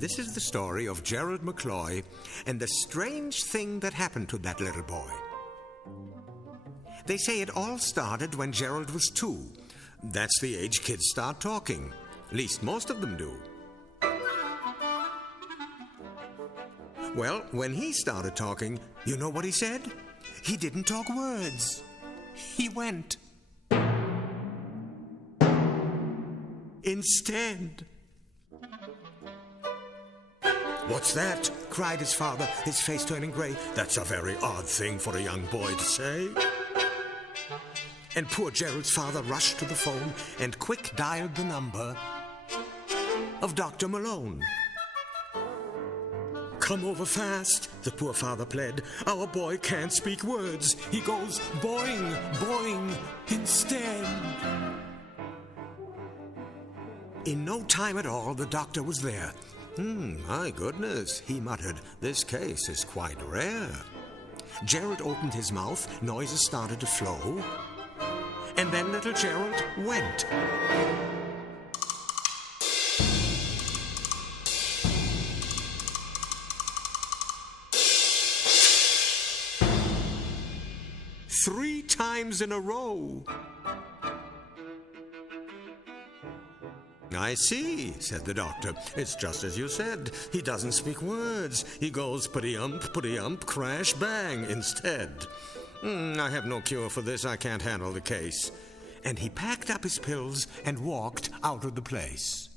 This is the story of Gerald McCloy and the strange thing that happened to that little boy. They say it all started when Gerald was 2. That's the age kids start talking. At least most of them do. Well, when he started talking, you know what he said? He didn't talk words. He went. Instead. "What's that?" cried his father, his face turning gray. "That's a very odd thing for a young boy to say." And poor Gerald's father rushed to the phone and quick dialed the number of Dr. Malone. "Come over fast," the poor father pled. "Our boy can't speak words. He goes boing, boing instead." In no time at all, the doctor was there. My goodness," he muttered. "This case is quite rare." Gerald opened his mouth, noises started to flow, and then little Gerald went. Three times in a row. "I see," said the doctor. "It's just as you said. He doesn't speak words. He goes putty-ump, crash, bang instead. I have no cure for this. I can't handle the case." And he packed up his pills and walked out of the place.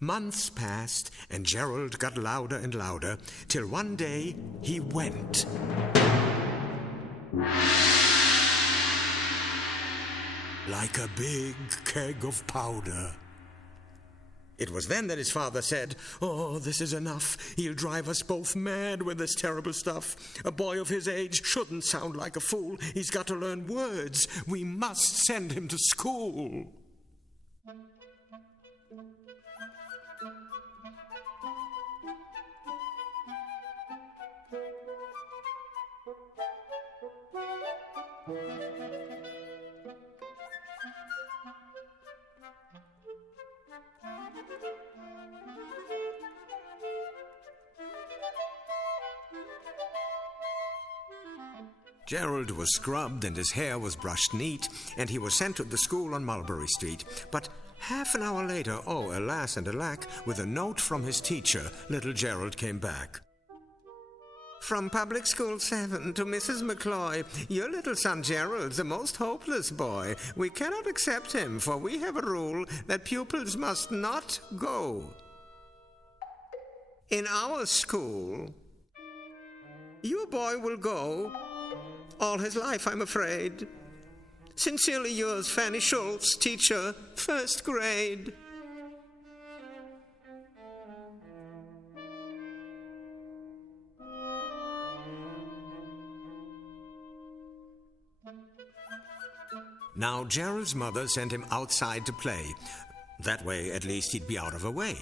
Months passed, and Gerald got louder and louder, till one day he went. Like a big keg of powder. It was then that his father said, "Oh, this is enough. He'll drive us both mad with this terrible stuff. A boy of his age shouldn't sound like a fool. He's got to learn words. We must send him to school." Gerald was scrubbed and his hair was brushed neat, and he was sent to the school on Mulberry Street. But half an hour later, oh, alas and alack, with a note from his teacher, little Gerald came back. "From Public School 7 to Mrs. McCloy, your little son Gerald's a most hopeless boy. We cannot accept him, for we have a rule that pupils must not go. In our school, your boy will go all his life, I'm afraid. Sincerely yours, Fanny Schultz, teacher, 1st grade." Now Gerald's mother sent him outside to play. That way, at least, he'd be out of her way.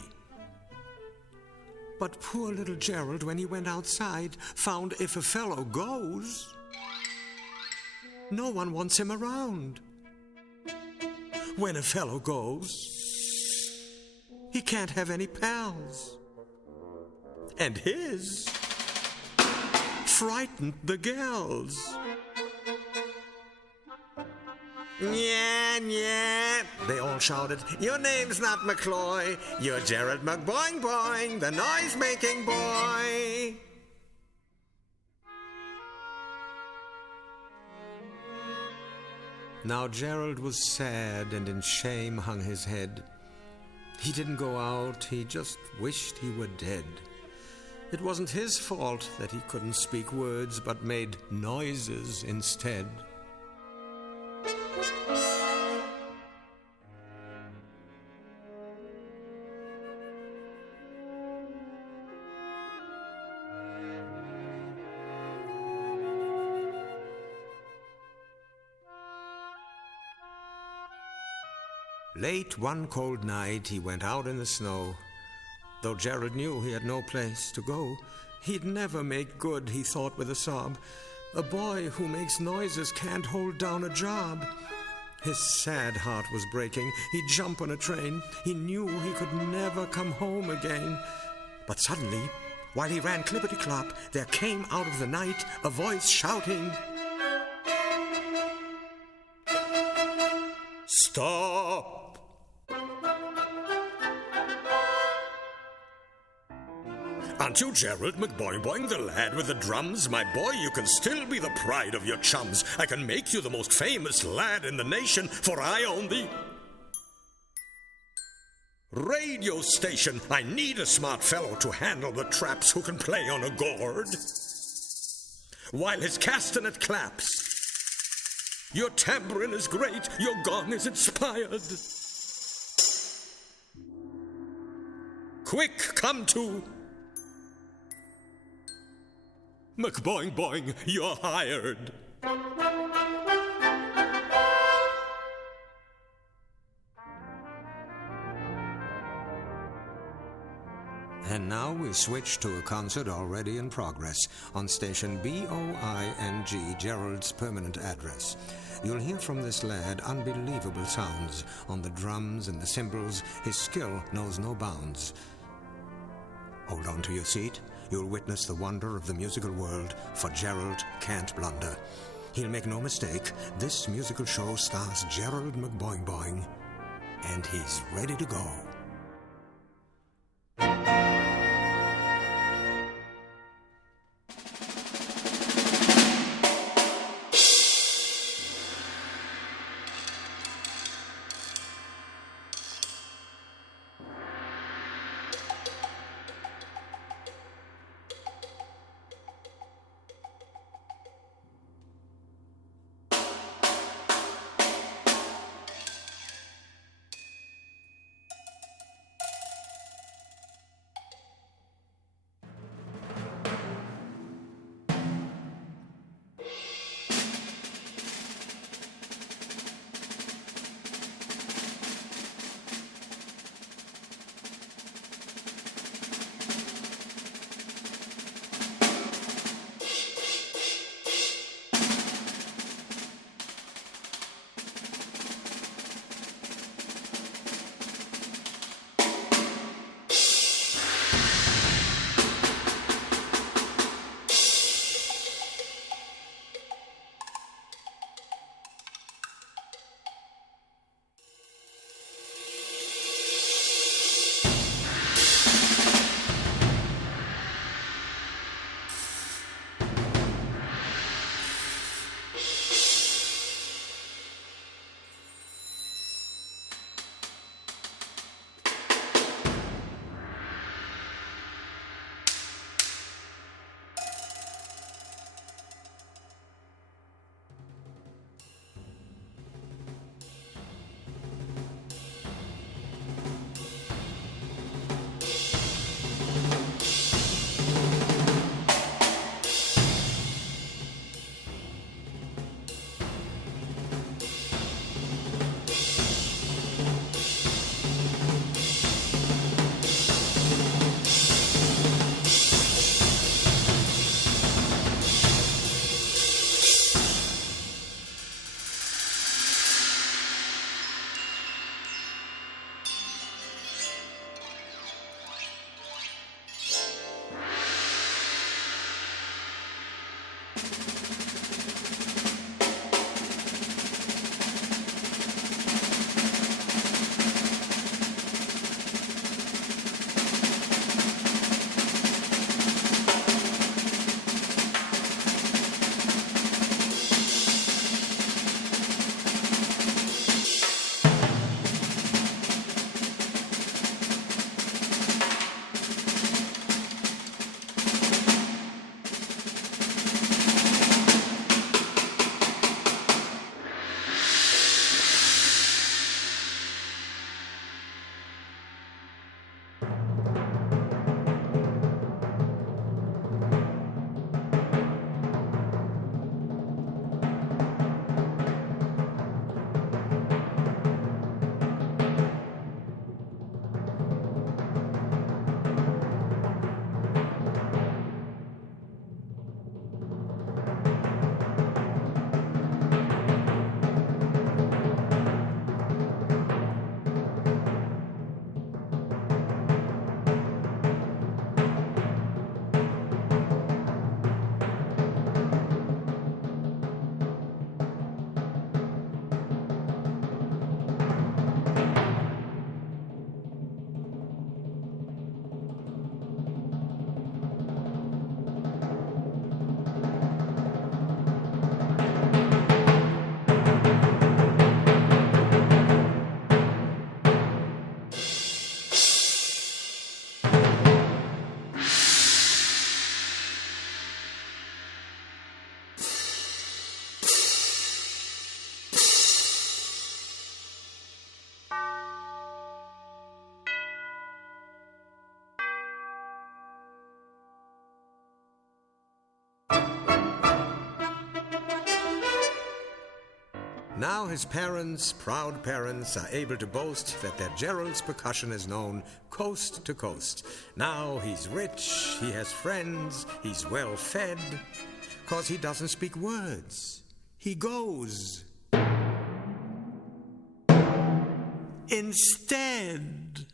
But poor little Gerald, when he went outside, found if a fellow goes, no one wants him around. When a fellow goes, he can't have any pals. And his frightened the gals. "Nya, they all shouted. "Your name's not McCloy. You're Gerald mcboing, the noise-making boy." Now Gerald was sad and in shame hung his head. He didn't go out, he just wished he were dead. It wasn't his fault that he couldn't speak words but made noises instead. Late one cold night he went out in the snow. Though Gerald knew he had no place to go, he'd never make good, he thought with a sob. A boy who makes noises can't hold down a job. His sad heart was breaking. He'd jump on a train. He knew he could never come home again. But suddenly, while he ran clippity-clop, there came out of the night a voice shouting, "Stop!" "Aren't you Gerald mcboing, the lad with the drums? My boy, you can still be the pride of your chums. I can make you the most famous lad in the nation, for I own the radio station. I need a smart fellow to handle the traps who can play on a gourd while his castanet claps. Your tambourine is great, your gong is inspired. Quick, come to mcboing, you're hired." And now we switch to a concert already in progress on station boing, Gerald's permanent address. You'll hear from this lad unbelievable sounds on the drums and the cymbals. His skill knows no bounds. Hold on to your seat. You'll witness the wonder of the musical world, for Gerald can't blunder. He'll make no mistake. This musical show stars Gerald mcboing, and he's ready to go. Now his parents, proud parents, are able to boast that their Gerald's percussion is known coast to coast. Now he's rich, he has friends, he's well fed, 'cause he doesn't speak words. He goes. Instead.